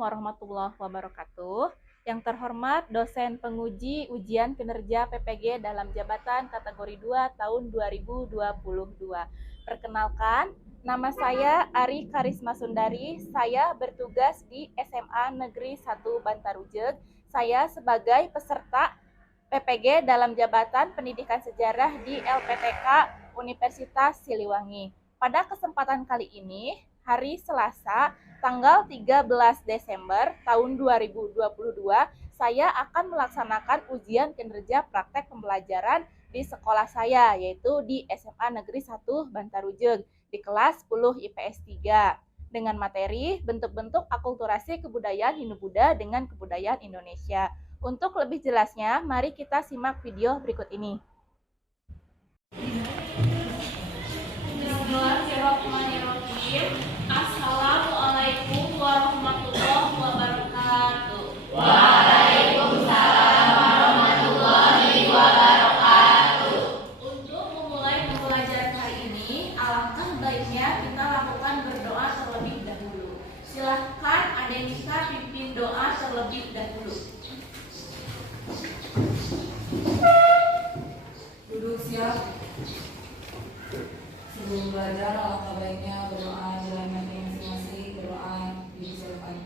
warahmatullahi wabarakatuh. Yang terhormat dosen penguji ujian kinerja PPG dalam jabatan kategori 2 tahun 2022. Perkenalkan, nama saya Ari Karisma Sundari. Saya bertugas di SMA Negeri 1 Bantarujeg. Saya sebagai peserta PPG dalam jabatan pendidikan sejarah di LPTK Universitas Siliwangi. Pada kesempatan kali ini, hari Selasa, tanggal 13 Desember tahun 2022, saya akan melaksanakan ujian kinerja praktek pembelajaran di sekolah saya, yaitu di SMA Negeri 1 Bantarujeg, di kelas 10 IPS 3, dengan materi bentuk-bentuk akulturasi kebudayaan Hindu-Buddha dengan kebudayaan Indonesia. Untuk lebih jelasnya, mari kita simak video berikut ini. Bismillahirrahmanirrahim. Assalamualaikum warahmatullahi wabarakatuh. Waalaikumsalam warahmatullahi wabarakatuh. Untuk memulai pembelajaran hari ini, alangkah baiknya kita lakukan berdoa terlebih dahulu. Silahkan Adenika pimpin doa terlebih dahulu. Duduk siap. Sebelum belajar, alangkah baiknya berdoa dalam hati masing-masing. Berdoa disiapkan.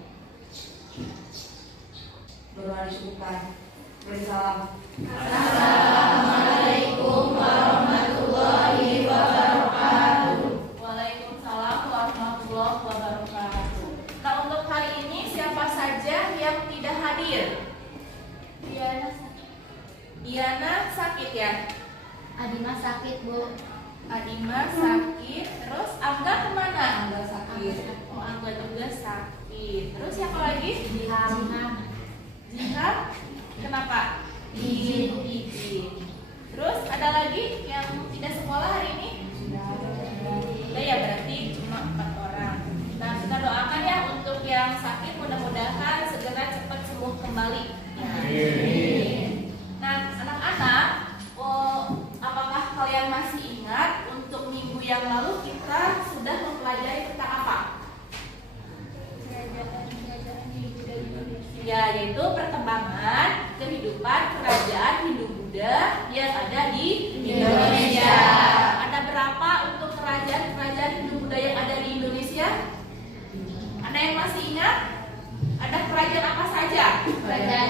Berdoa disebutkan. Beri salam. Assalamualaikum warahmatullahi wabarakatuh. Waalaikumsalam warahmatullahi wabarakatuh. Nah, untuk hari ini siapa saja yang tidak hadir? Diana sakit ya? Adima sakit, Bu. Adima sakit. Terus Angga kemana? Anda sakit. Oh, Angga juga sakit. Terus siapa lagi? Jihan. Jihan. Kenapa? Izin. Terus ada lagi yang tidak sekolah hari ini? Sudah ya, berarti cuma 4 orang. Nah, kita doakan ya untuk yang sakit, mudah-mudahan segera cepat sembuh kembali. Ya. Nah, anak-anak, apakah kalian masih ingat untuk minggu yang lalu kita sudah mempelajari tentang apa? Ya, yaitu perkembangan kehidupan kerajaan Hindu-Buddha yang ada di Indonesia. Ada berapa untuk kerajaan Hindu-Buddha yang ada di Indonesia? Ada yang masih ingat? Ada kerajaan apa saja? Kerajaan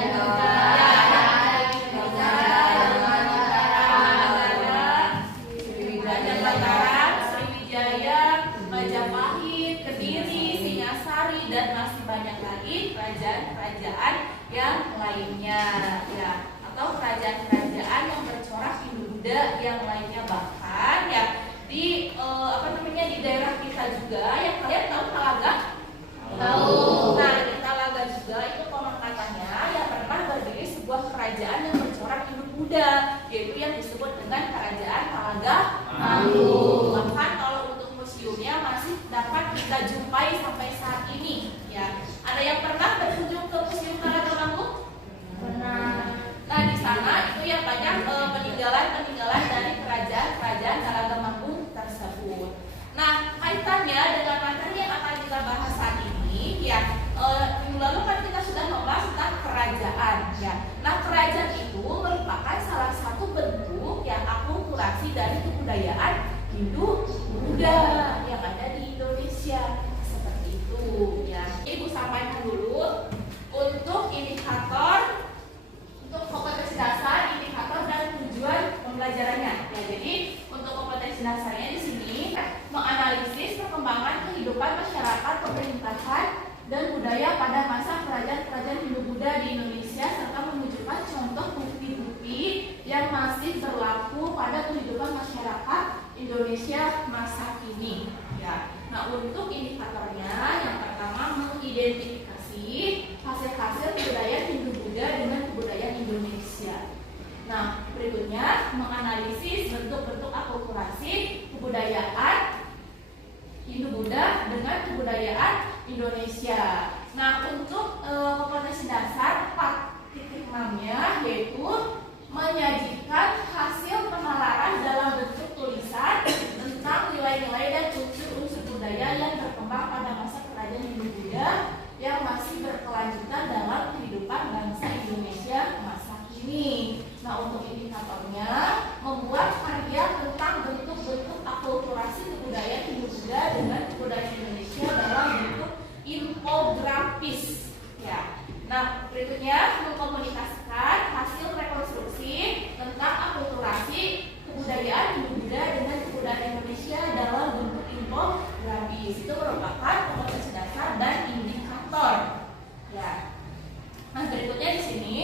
Majapahit, Kediri, Singasari, dan masih banyak lagi kerajaan-kerajaan yang lainnya, ya, atau kerajaan-kerajaan yang bercorak Hindu-Buddha yang lainnya, bahkan ya di di daerah kita juga. Yang kalian tahu Talaga? Tahu. Nah, di Talaga juga itu konon katanya yang pernah berdiri sebuah kerajaan yang bercorak Hindu-Buddha, yaitu yang disebut dengan kerajaan Talaga Manggung. Bahkan kalau museumnya masih dapat kita jumpai sampai saat ini, ya. Ada yang pernah berkunjung ke Museum Talaga Manggung? Pernah. Nah, di sana itu yang banyak peninggalan dari kerajaan Talaga Manggung tersebut. Nah, kaitannya dengan materi yang akan kita bahas saat ini, ya, minggu lalu kan kita sudah membahas tentang kerajaan, ya. Nah, kerajaan itu merupakan salah satu bentuk yang akulturasi dari kebudayaan Hindu-Buddha yang ada di Indonesia, seperti itu, ya. Ibu sampaikan dulu untuk indikator, untuk kompetensi dasar, indikator, dan tujuan pembelajarannya. Ya, jadi untuk kompetensi dasarnya di sini menganalisis perkembangan kehidupan masyarakat, pemerintahan, dan budaya pada masa kerajaan-kerajaan Hindu-Buddha di Indonesia, serta menunjukkan contoh bukti-bukti yang masih berlaku pada kehidupan masyarakat Indonesia masa kini. Ya. Nah, untuk indikatornya yang pertama mengidentifikasi hasil-hasil kebudayaan Hindu-Buddha dengan kebudayaan Indonesia. Nah, berikutnya menganalisis bentuk-bentuk akulturasi kebudayaan Hindu-Buddha dengan kebudayaan Indonesia. Nah, untuk kompetensi dasar 4.6-nya yaitu menyajikan hasil penalaran dalam bentuk tulisan tentang nilai-nilai dan unsur-unsur budaya yang berkembang pada masa kerajaan Hindu-Buddha yang masih untuk indikatornya, membuat karya tentang bentuk-bentuk akulturasi kebudayaan Hindu-Buddha dengan kebudayaan Indonesia dalam bentuk infografis. Ya. Nah, berikutnya mengkomunikasikan hasil rekonstruksi tentang akulturasi kebudayaan Hindu-Buddha dengan kebudayaan Indonesia dalam bentuk infografis. Itu merupakan kompetensi dasar dan indikator. Ya. Nah, berikutnya di sini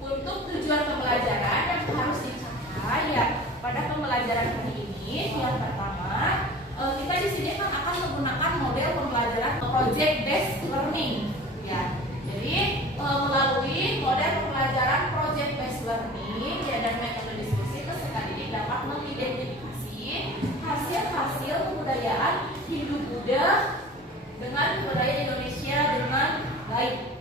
untuk tujuan pembelajaran yang harus dicapai ya pada pembelajaran hari ini yang pertama kita di sini kan akan menggunakan model pembelajaran project based learning ya. Jadi melalui model pembelajaran project based learning ya dan metode diskusi peserta didik dapat mengidentifikasi hasil-hasil kebudayaan Hindu-Buddha dengan kebudayaan Indonesia dengan baik.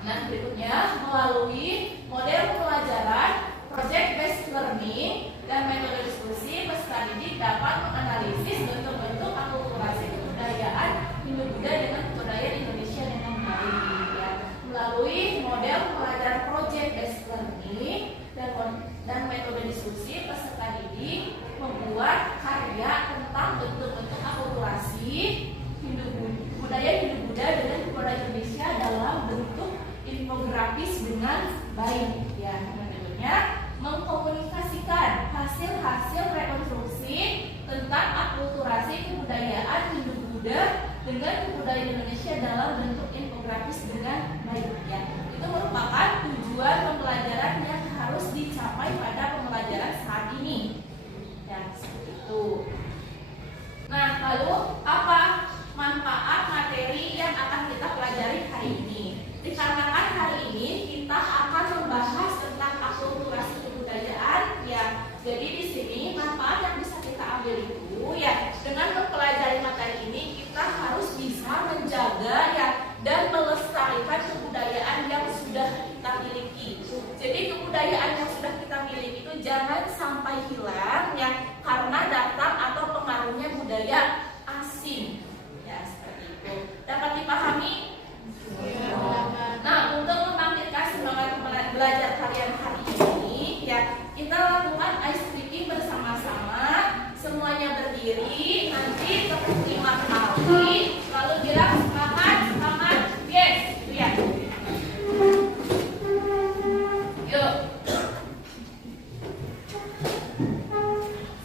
Nah, berikutnya melalui model pembelajaran project based learning dan metode diskusi peserta didik dapat menganalisis bentuk-bentuk akulturasi kebudayaan Hindu-Buddha dengan kebudayaan Indonesia dengan baik ya. Melalui model pembelajaran project based learning dan metode diskusi peserta didik membuat karya tentang bentuk-bentuk akulturasi budaya Hindu-Buddha dengan kebudayaan Indonesia dalam bentuk infografis dengan baik ya. Berikutnya mengkomunikasikan hasil-hasil rekonstruksi tentang akulturasi kebudayaan Hindu-Buddha dengan kebudayaan Indonesia dalam bentuk infografis dengan baik ya. Itu merupakan tujuan pembelajaran yang harus dicapai pada pembelajaran saat ini ya, seperti itu. Nah, lalu apa manfaat materi yang akan kita pelajari hari ini? Dikarenakan hari ini kita akan membahas tentang akulturasi kebudayaan ya. Jadi di sini manfaat yang bisa kita ambil itu ya, dengan mempelajari materi ini kita harus bisa menjaga ya dan melestarikan kebudayaan yang sudah kita miliki. Jadi kebudayaan yang sudah kita miliki itu jangan sampai hilang ya karena datang atau pengaruhnya budaya asing. Ya, seperti itu. Dapat dipahami? Nah, untuk membangkitkan semangat belajar kalian hari ini ya, kita lakukan ice breaking bersama-sama. Semuanya berdiri, nanti tepuk 5 kali, lalu bilang semangat, semangat, yes, gitu ya. Yuk.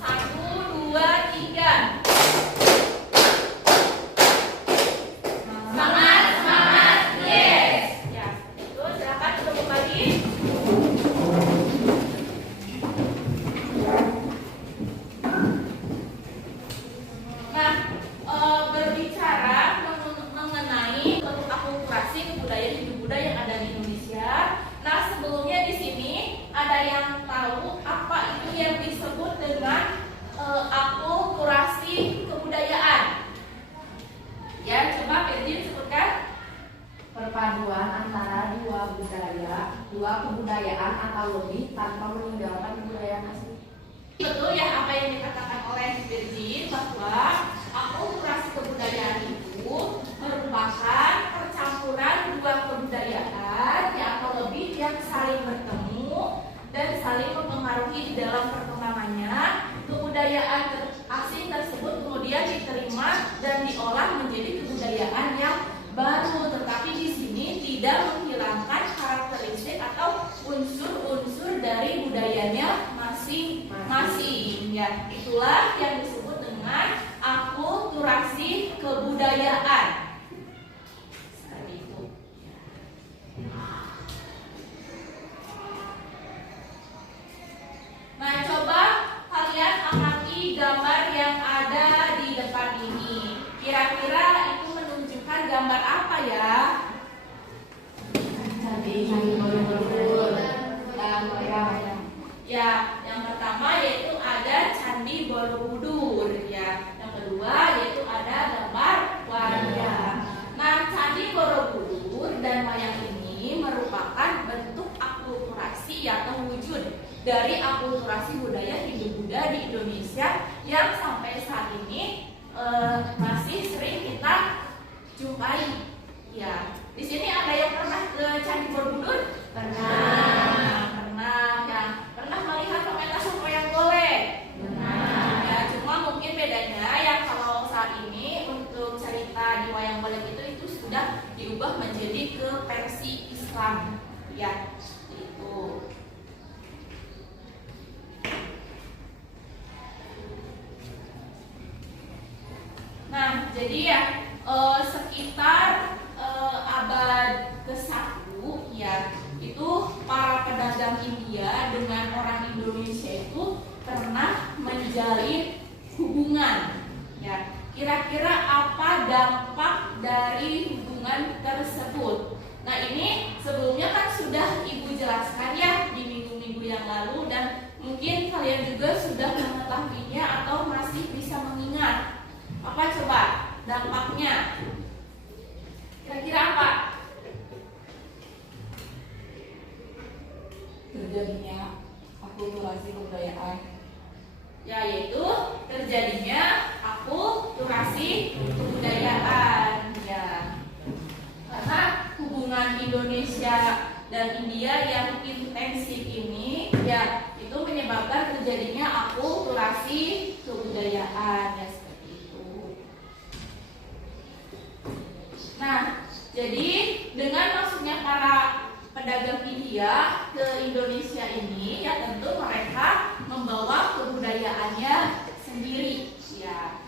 1, 2, 3. Perpaduan antara dua kebudayaan atau lebih tanpa meninggalkan kebudayaan asli. Betul ya apa yang dikatakan oleh Virgin bahwa akulturasi kebudayaan itu merupakan percampuran dua kebudayaan yang atau lebih yang saling bertemu dan saling mempengaruhi di dalam perkembangannya. Kebudayaan asing tersebut kemudian diterima dan diolah menjadi kebudayaan yang baru, tetapi di sini tidak menghilangkan karakteristik atau unsur-unsur dari budayanya masing-masing. Ya, itulah yang disebut dengan akulturasi kebudayaan. Seperti itu. Nah, coba kalian amati gambar yang ada di depan ini. Kira-kira itu menunjukkan gambar apa ya? Ya, yang pertama yaitu ada Candi Borobudur ya. Yang kedua yaitu ada gambar wayang. Nah, Candi Borobudur dan wayang ini merupakan bentuk akulturasi atau wujud dari akulturasi budaya Hindu-Buddha di Indonesia yang sampai saat ini masih sering kita jumpai. Ya, di sini ada yang pernah ke Candi Borobudur? Pernah. dampaknya. Kira-kira apa? Terjadinya akulturasi kebudayaan. Ya, yaitu terjadinya akulturasi kebudayaan. Ya, karena hubungan Indonesia dan India yang intensif ini, ya, itu menyebabkan terjadinya akulturasi kebudayaan. Ya, seperti itu. Nah, jadi dengan masuknya para pedagang India ke Indonesia ini, ya tentu mereka membawa kebudayaannya sendiri, ya.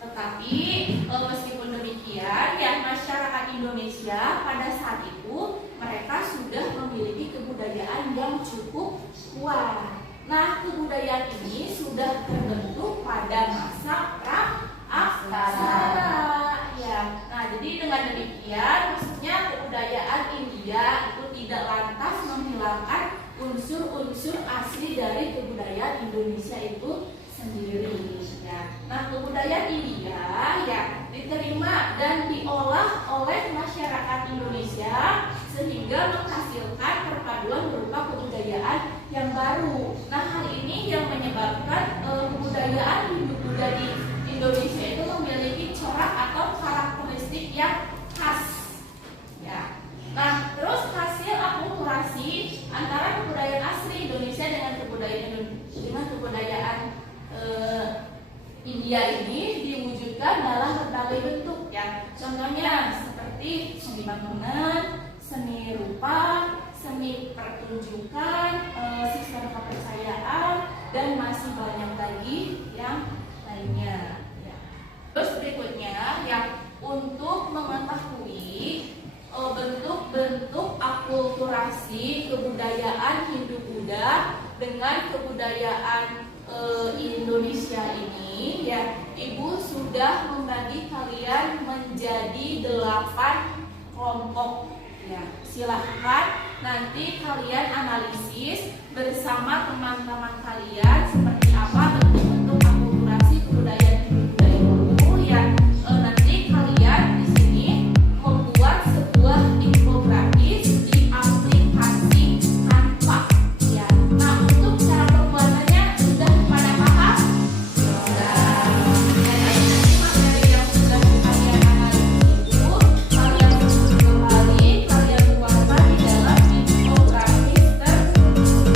Tetapi meskipun demikian, ya masyarakat Indonesia pada saat itu mereka sudah memiliki kebudayaan yang cukup kuat. Nah, kebudayaan ini sudah terbentuk pada masa pra-aksara. Ya. Nah, jadi dengan demikian, maksudnya kebudayaan India itu tidak lantas menghilangkan unsur-unsur asli dari kebudayaan Indonesia itu sendiri. Ya. Nah, kebudayaan India ya diterima dan diolah oleh masyarakat Indonesia sehingga menghasilkan perpaduan berupa kebudayaan yang baru. Nah, hal ini yang menyebabkan kebudayaan Hindu-Buddha di Indonesia itu memiliki corak atau karakteristik yang khas. Ya. Nah, terus hasil akulturasi antara kebudayaan asli Indonesia dengan kebudayaan India ini diwujudkan dalam berbagai bentuk. Ya. Contohnya seperti seni bangunan, seni rupa, seni pertunjukan, sistem kepercayaan, dan masih banyak lagi yang lainnya. Terus berikutnya yang untuk mengetahui bentuk-bentuk akulturasi kebudayaan Hindu-Buddha dengan kebudayaan Indonesia ini, ya Ibu sudah membagi kalian menjadi 8 kelompok. Ya, silahkan nanti kalian analisis bersama teman-teman kalian seperti apa bentuk-bentuk akulturasi kebudayaan Hindu-Buddha itu. Ya, nanti kalian di sini membuat sebuah infografis di aplikasi Canva. Ya, nah untuk cara pembuatannya sudah pada paham? Sudah. Nanti materi yang sudah kalian analisis itu kalian susun kembali, kalian tuangkan di dalam infografis tersebut.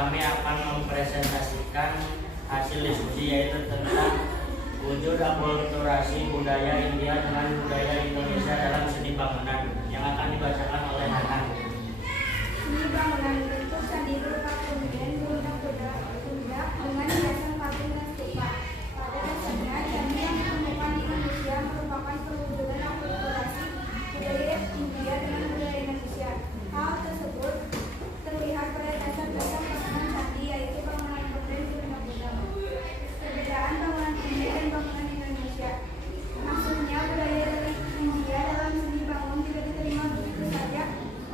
kami akan mempresentasikan hasil diskusi yaitu tentang wujud akulturasi budaya India dengan budaya Indonesia dalam seni bangunan yang akan dibacakan oleh Hanan. Seni bangunan bentuk candi berupa kemudian berundak-undak dengan hiasan patung dan stupa. Pada dasarnya, candi yang ditemukan di Indonesia merupakan perwujudan akulturasi budaya India dengan budaya Indonesia. Hal tersebut terlihat pada dasar-dasar bangunan candi, yaitu bangunan kemudian berundak-undak. Perbedaan bangunan India dan bangunan Indonesia. Maksudnya, budaya dari India dalam seni bangun tidak diterima begitu saja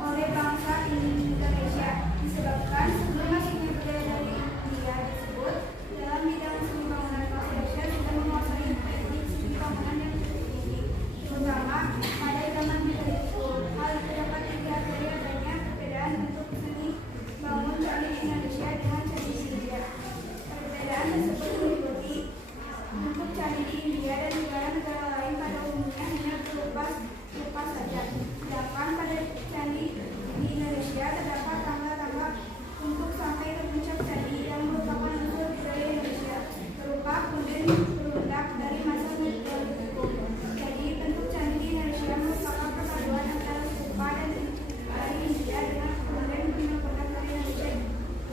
oleh bangsa Indonesia, disebabkan sebelum masuknya budaya dari India tersebut dalam bidang seni bangunan, Indonesia sudah menguasai teknik seni bangunan yang cukup tinggi, terutama pada zaman Hindu. Hal itu dapat dilihat dari adanya perbedaan bentuk seni bangun candi Indonesia dengan candi India. Perbedaan tersebut meliputi bentuk candi di India dan negara-negara lain pada umumnya hanya berupa stupa saja, sedangkan pada candi di Indonesia terdapat tangga-tangga untuk sampai ke puncak candi yang merupakan unsur budaya Indonesia, berupa punden berundak dari masa Neolitikum. Jadi bentuk candi di Indonesia merupakan perpaduan antara stupa dan dari India dengan punden berundak dari Indonesia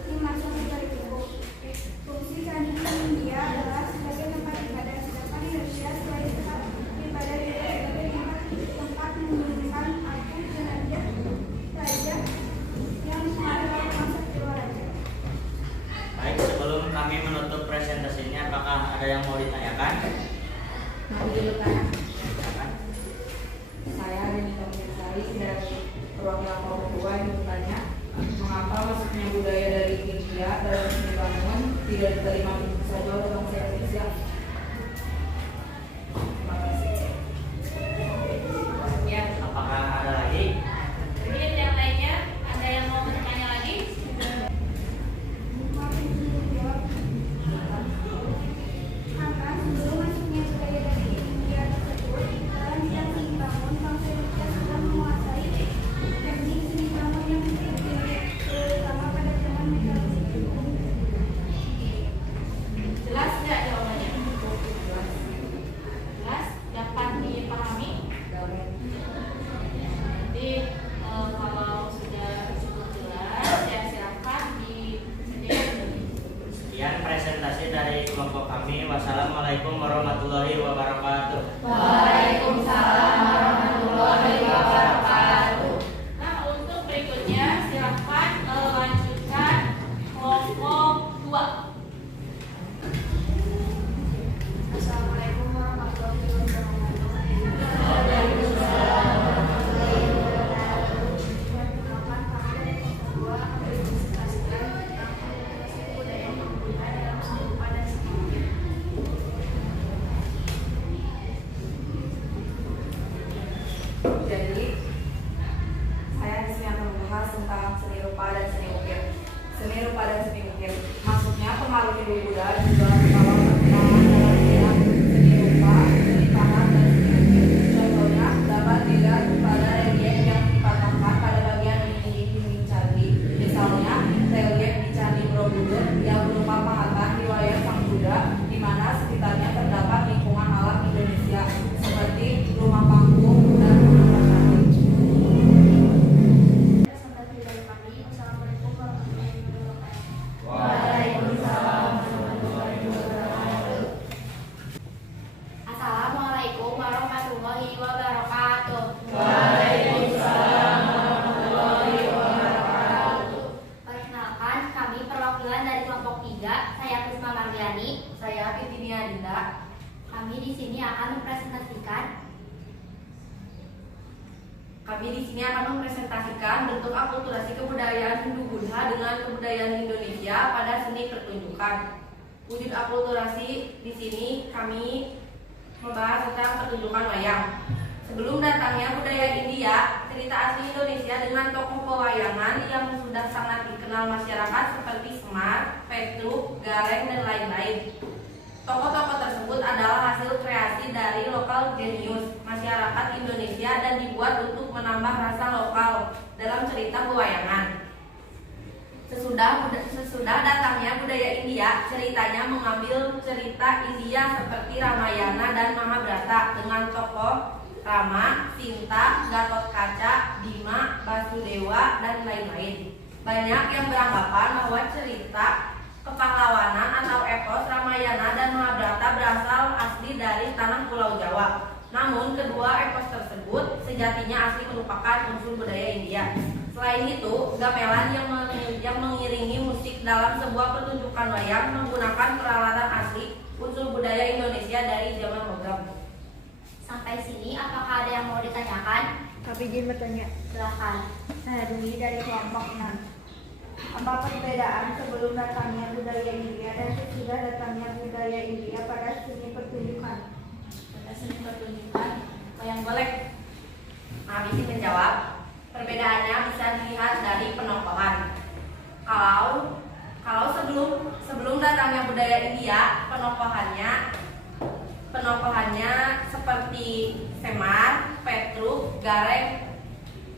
di masa Neolitikum. Fungsi candi di India adalah sebagai tempat ibadah, sedangkan Indonesia selain tempat ibadah juga sebagai tempat menurunkan agung raja yang adalah masa kedua raja. Baik, sebelum kami menutup presentasinya, apakah ada yang mau ditanyakan? Mari dulu kan. Silakan. Saya Rini Sari dari perwakilan kaum tua yang bertanya, mengapa masuknya budaya dari India dalam seni bangun tidak diterima begitu saja oleh bangsa Indonesia? Terima kasih. Ya, Apakah ada lagi? mungkin yang lainnya ada yang mau bertanya lagi? Maka sebelum masuknya budaya dari India tersebut dalam bidang seni bangun, bangsa Indonesia sudah menguasai teknik seni bangun yang cukup tinggi, terutama pada zaman Neolitikum. Jelas nggak jawabannya? Jelas? Dapat dipahami? Nanti kalau sudah cukup jelas, ya silakan disediakan. Sekian presentasi dari kelompok kami. Wassalamualaikum warahmatullahi wabarakatuh. Waalaikumsalam warahmatullahi wabarakatuh. Nah, untuk berikutnya silakan lanjutkan kelompok 2. Assalamualaikum warahmatullahi wabarakatuh. Perkenalkan, kami dari kelompok 2 akan berpresentasikan tentang akulturasi budaya Indonesia dalam seni rupa dan seni ukir. Jadi, saya di sini akan membahas tentang seni rupa dan seni ukir. Seni rupa dan seni ukir, maksudnya pengaruh ibu Buddha juga membawa perkembangan dalam bidang seni rupa, seni tangan, dan seni ukir. Contohnya dapat dilihat pada relief yang dipatahkan pada bagian dinding candi. Misalnya, relief di Candi Borobudur yang berupa pahatan riwayat Sang Buddha, di mana sekitarnya terdapat lingkungan alam Indonesia seperti rumah panggung dan rumah candi. Sampai dari kami. Assalamualaikum warahmatullahi wabarakatuh. Waalaikumsalam warahmatullahi wabarakatuh. Assalamualaikum warahmatullahi wabarakatuh. Waalaikumsalam warahmatullahi wabarakatuh. Perkenalkan, kami perwakilan dari kelompok 3. Saya Prisma Marliani. Saya Titinia Dinda. Kami di sini akan mempresentasikan bentuk akulturasi kebudayaan Hindu Buddha dengan kebudayaan Indonesia pada seni pertunjukan. Wujud akulturasi di sini kami membahas tentang pertunjukan wayang. Sebelum datangnya budaya India, cerita asli Indonesia dengan tokoh pewayangan yang sudah sangat dikenal masyarakat seperti Semar, Petruk, Gareng, dan lain-lain. Tokoh-tokoh tersebut adalah hasil kreasi dari lokal genius masyarakat Indonesia dan dibuat untuk menambah rasa lokal dalam cerita pewayangan. Sesudah datangnya budaya India, ceritanya mengambil cerita India seperti Ramayana dan Mahabharata dengan tokoh Rama, Sinta, Gatotkaca, Bima, Basudewa, dan lain-lain. Banyak yang beranggapan bahwa cerita kepahlawanan atau epos Ramayana dan Mahabharata berasal asli dari tanah Pulau Jawa. Namun kedua epos tersebut sejatinya asli merupakan unsur budaya India. Selain itu, gamelan yang mengiringi musik dalam sebuah pertunjukan wayang menggunakan peralatan asli unsur budaya Indonesia dari zaman logam. Sampai sini, apakah ada yang mau ditanyakan? Kami izin bertanya. Silakan. Saya Dwi dari kelompok 6. Apa perbedaan sebelum datangnya budaya India dan sesudah datangnya budaya India pada seni pertunjukan? Pada seni pertunjukan wayang golek. Nah, izin menjawab. Perbedaannya bisa dilihat dari penokohan. Kalau sebelum datangnya budaya India, penokohannya seperti Semar, Petruk, Gareng,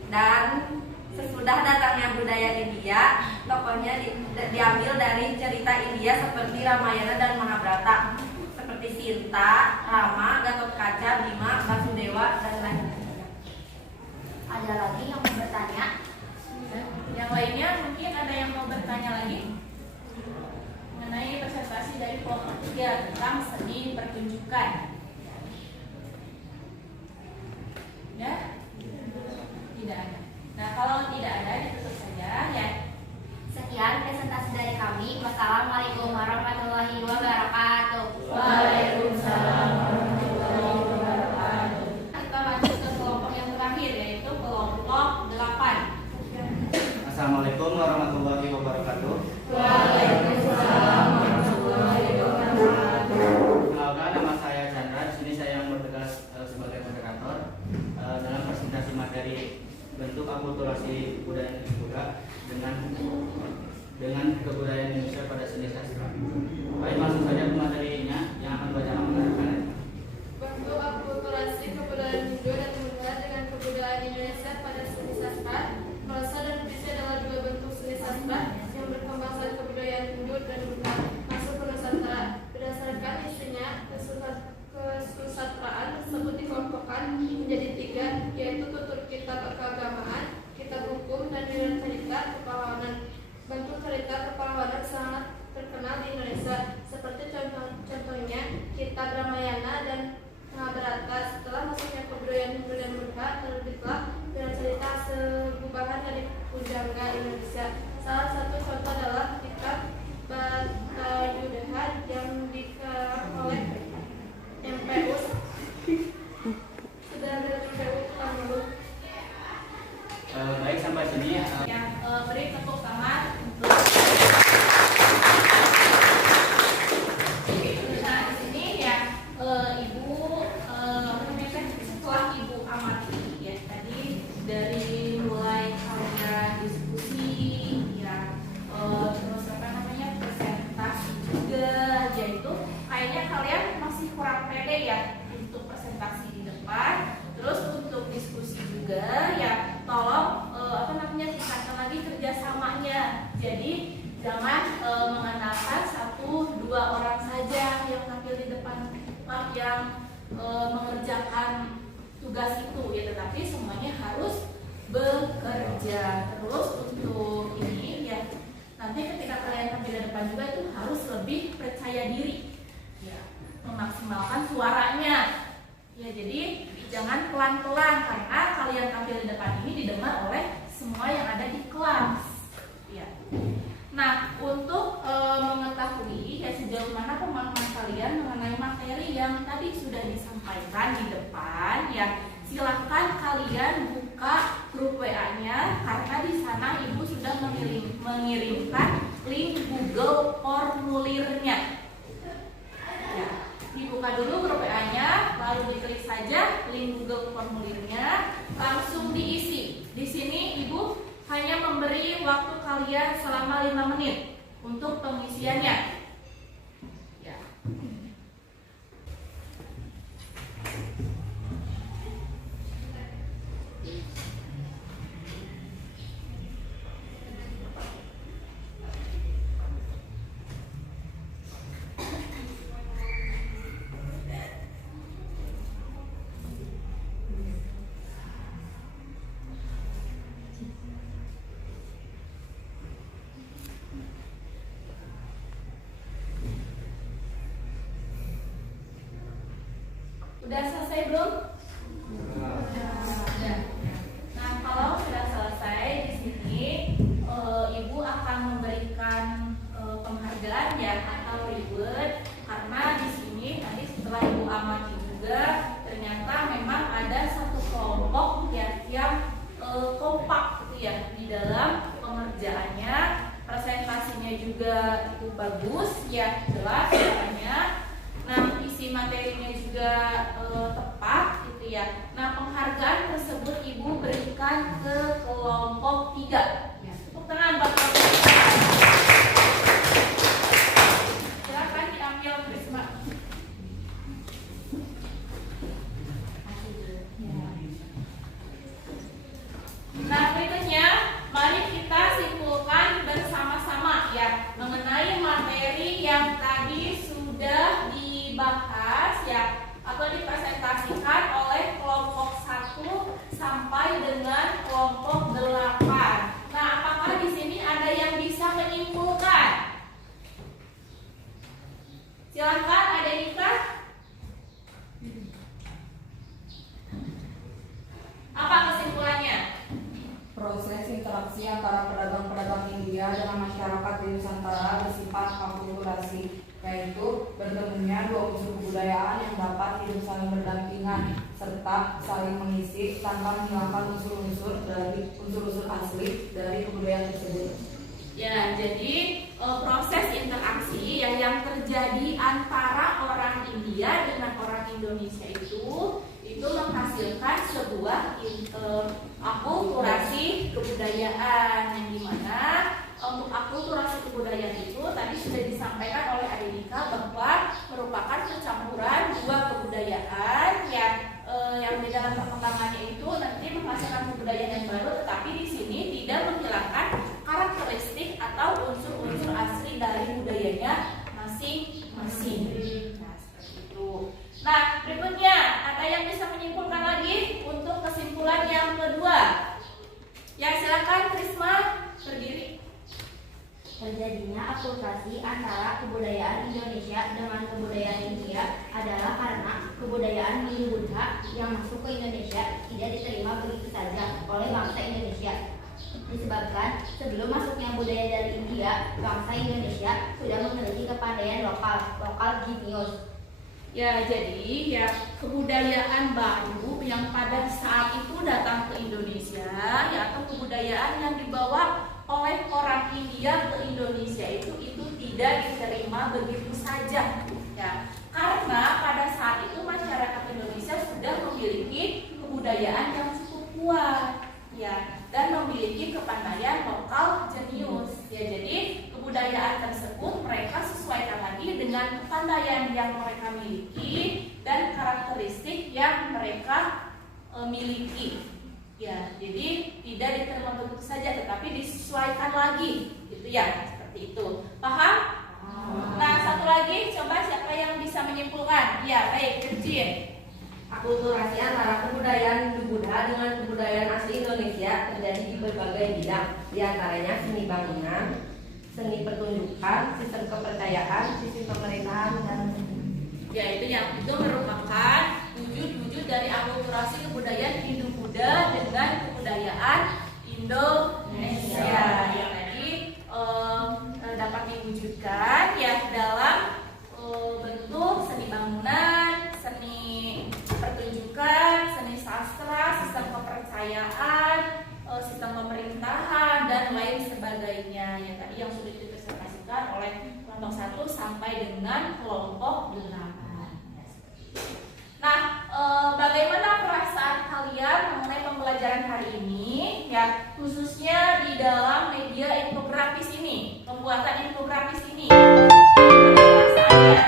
dan sesudah datangnya budaya India, tokohnya diambil dari cerita India seperti Ramayana dan Mahabharata, seperti Sinta, Rama, Gatotkaca, Bima, Basudewa, dan lain-lain. Ada lagi yang mau bertanya? Yang lainnya mungkin ada yang mau bertanya lagi mengenai presentasi dari kelompok 3 tentang seni pertunjukan. Ya? Tidak ada. Nah, kalau tidak ada ditutup saja ya. Sekian presentasi dari kami. Wassalamualaikum warahmatullahi wabarakatuh. Waalaikumsalam warahmatullahi wabarakatuh. Kita lanjut ke kelompok yang terakhir yaitu kelompok 8. Assalamualaikum warahmatullahi wabarakatuh. Waalaikumsalam warahmatullahi wabarakatuh. Kenalkan, nama saya Chandra. Di sini saya yang bertugas sebagai moderator dalam presentasi materi bentuk akulturasi budaya Indonesia dengan kebudayaan Indonesia pada seni sastra. Baik, langsung saja ke materinya yang akan bacakan menerangkan. Bentuk akulturasi kebudayaan Hindu dan Buddha dengan kebudayaan Indonesia pada seni sastra. Prosa dan puisi adalah dua bentuk seni sastra yang berkembang saat kebudayaan Hindu dan Buddha masuk ke Nusantara. Berdasarkan isinya, kesusastraan tersebut dikelompokkan menjadi 3, yaitu tutur kitab keagamaan, kitab hukum, dan nilai cerita kepahlawanan. Bentuk cerita kepahlawanan sangat terkenal di Indonesia, seperti contohnya kitab Ramayana dan Mahabharata. Setelah masuknya kebudayaan Hindu dan Buddha, terbitlah dengan cerita segubahan dari pujangga Indonesia. Salah satu contoh adalah kitab Batayudaha yang dikarang oleh MPU. Sudah ada MPU Tanggul. Baik, sampai sini. Yang beri tepuk tangan untuk nah di sini ya ibu setelah ibu amati ya tadi dari mulai kalian diskusi ya terus presentasi juga yaitu kayaknya kalian masih kurang pede ya untuk presentasi di depan. Terus untuk diskusi juga ya tolong tingkatkan lagi kerjasamanya. Jadi jangan mengandalkan 1-2 orang saja yang tampil di depan yang mengerjakan tugas itu ya, tetapi semuanya harus bekerja. Terus untuk ini ya nanti ketika kalian tampil di depan juga itu harus lebih percaya diri ya, memaksimalkan suaranya ya. Jadi jangan pelan-pelan karena kalian tampil di depan ini didengar oleh semua yang ada di kelas ya. Nah, untuk mengetahui ya sejauh mana pemahaman kalian mengenai materi yang tadi sudah disampaikan di depan ya, silahkan kalian buka grup WA-nya karena di sana ibu sudah mengirimkan link Google formulirnya ya. Dibuka dulu grup WA-nya, lalu diklik saja link Google formulirnya, langsung diisi. Di sini ibu hanya memberi waktu kalian selama 5 menit untuk pengisiannya. Ya. Udah selesai belum? Udah. Nah, kalau sudah selesai di sini, Ibu akan memberikan penghargaan ya atau reward, karena di sini tadi setelah Ibu amati juga ternyata memang ada satu kelompok yang kompak gitu ya di dalam pengerjaannya, presentasinya juga itu bagus ya, jelas caranya. Nah, isi materinya juga tepat gitu ya. Nah, penghargaan tersebut Ibu berikan ke kelompok 3. Ya, tepuk tangan buat kelompok 3. Silakan diambil Prisma. Nah, berikutnya mari kita simpulkan bersama-sama ya mengenai materi yang tadi sudah dibahas ya atau dipresentasikan oleh kelompok 1 sampai dengan kelompok 8. Nah, apakah di sini ada yang bisa menyimpulkan? Silakan, ada Ika. Apa kesimpulannya? Proses interaksi antara pedagang-pedagang India dengan masyarakat di Nusantara bersifat akulturasi, yaitu bertemunya dua unsur kebudayaan yang dapat hidup saling berdampingan serta saling mengisi tanpa menghilangkan unsur-unsur asli dari kebudayaan tersebut. Ya, jadi proses interaksi yang terjadi antara orang India dengan orang Indonesia itu menghasilkan sebuah akulturasi kebudayaan yang dimana untuk akulturasi kebudayaan itu tadi sudah disampaikan oleh Adinka bahwa merupakan percampuran dua kebudayaan yang di dalam perkembangannya itu nanti menghasilkan kebudayaan yang baru, tetapi di sini tidak menghilangkan karakteristik atau unsur-unsur asli dari budayanya masing-masing. Nah, seperti itu. Nah, berikutnya ada yang bisa menyimpulkan lagi untuk kesimpulan yang kedua? Ya, silakan Krisma berdiri. Terjadinya akulturasi antara kebudayaan Indonesia dengan kebudayaan India adalah karena kebudayaan Hindu-Buddha yang masuk ke Indonesia tidak diterima begitu saja oleh bangsa Indonesia. Disebabkan sebelum masuknya budaya dari India, bangsa Indonesia sudah memiliki kepandaian lokal genius. Ya, jadi ya kebudayaan baru yang pada saat itu datang ke Indonesia ya atau kebudayaan yang dibawa oleh orang India ke Indonesia itu tidak diterima begitu saja ya, karena pada saat itu masyarakat Indonesia sudah memiliki kebudayaan yang cukup kuat ya dan memiliki kepandaian lokal jenius ya. Jadi kebudayaan tersebut mereka sesuaikan lagi dengan kepandaian yang mereka miliki dan karakteristik yang mereka miliki ya. Jadi tidak diterima begitu saja tetapi disesuaikan lagi gitu ya, seperti itu. Paham? Nah, satu lagi coba siapa yang bisa menyimpulkan? Ya, baik, Virgin. Akulturasi antara kebudayaan Hindu-Buddha dengan kebudayaan asli Indonesia terjadi di berbagai bidang, diantaranya seni bangunan, seni pertunjukan, sistem kepercayaan, sistem pemerintahan, dan ya itu merupakan wujud-wujud dari akulturasi kebudayaan Hindu-Buddha dengan kebudayaan Indonesia yang tadi dapat diwujudkan ya dalam bentuk seni bangunan, seni pertunjukan, seni sastra, sistem kepercayaan, sistem pemerintahan dan lain sebagainya ya tadi yang sudah dipresentasikan oleh kelompok 1 sampai dengan kelompok 8. Nah, bagaimana perasaan kalian mengenai pembelajaran hari ini ya khususnya di dalam media infografis ini, pembuatan infografis ini? Perasaannya?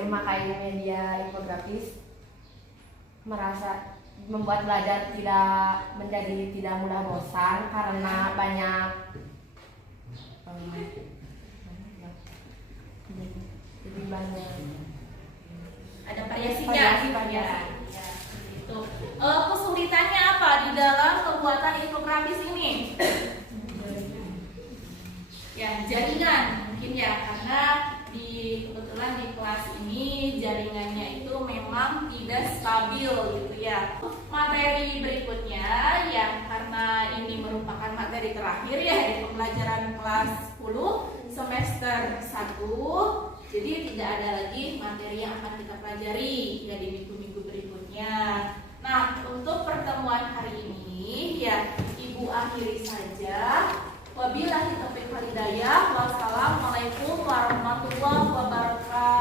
memakai media infografis membuat belajar tidak mudah bosan karena banyak lebih banyak Ada variasinya. variasi. Ya, itu. Kesulitannya apa di dalam pembuatan infografis ini? Ya, jaringan mungkin ya, karena kebetulan di kelas ini jaringannya itu memang tidak stabil gitu ya. Materi berikutnya ya, karena ini merupakan materi terakhir ya di pembelajaran kelas 10 semester 1. Jadi tidak ada lagi materi yang akan kita pelajari ya di minggu-minggu berikutnya. Nah, untuk pertemuan hari ini ya Ibu akhiri saja. Wabillahi taufiq wal hidayah. Wassalamualaikum warahmatullahi wabarakatuh.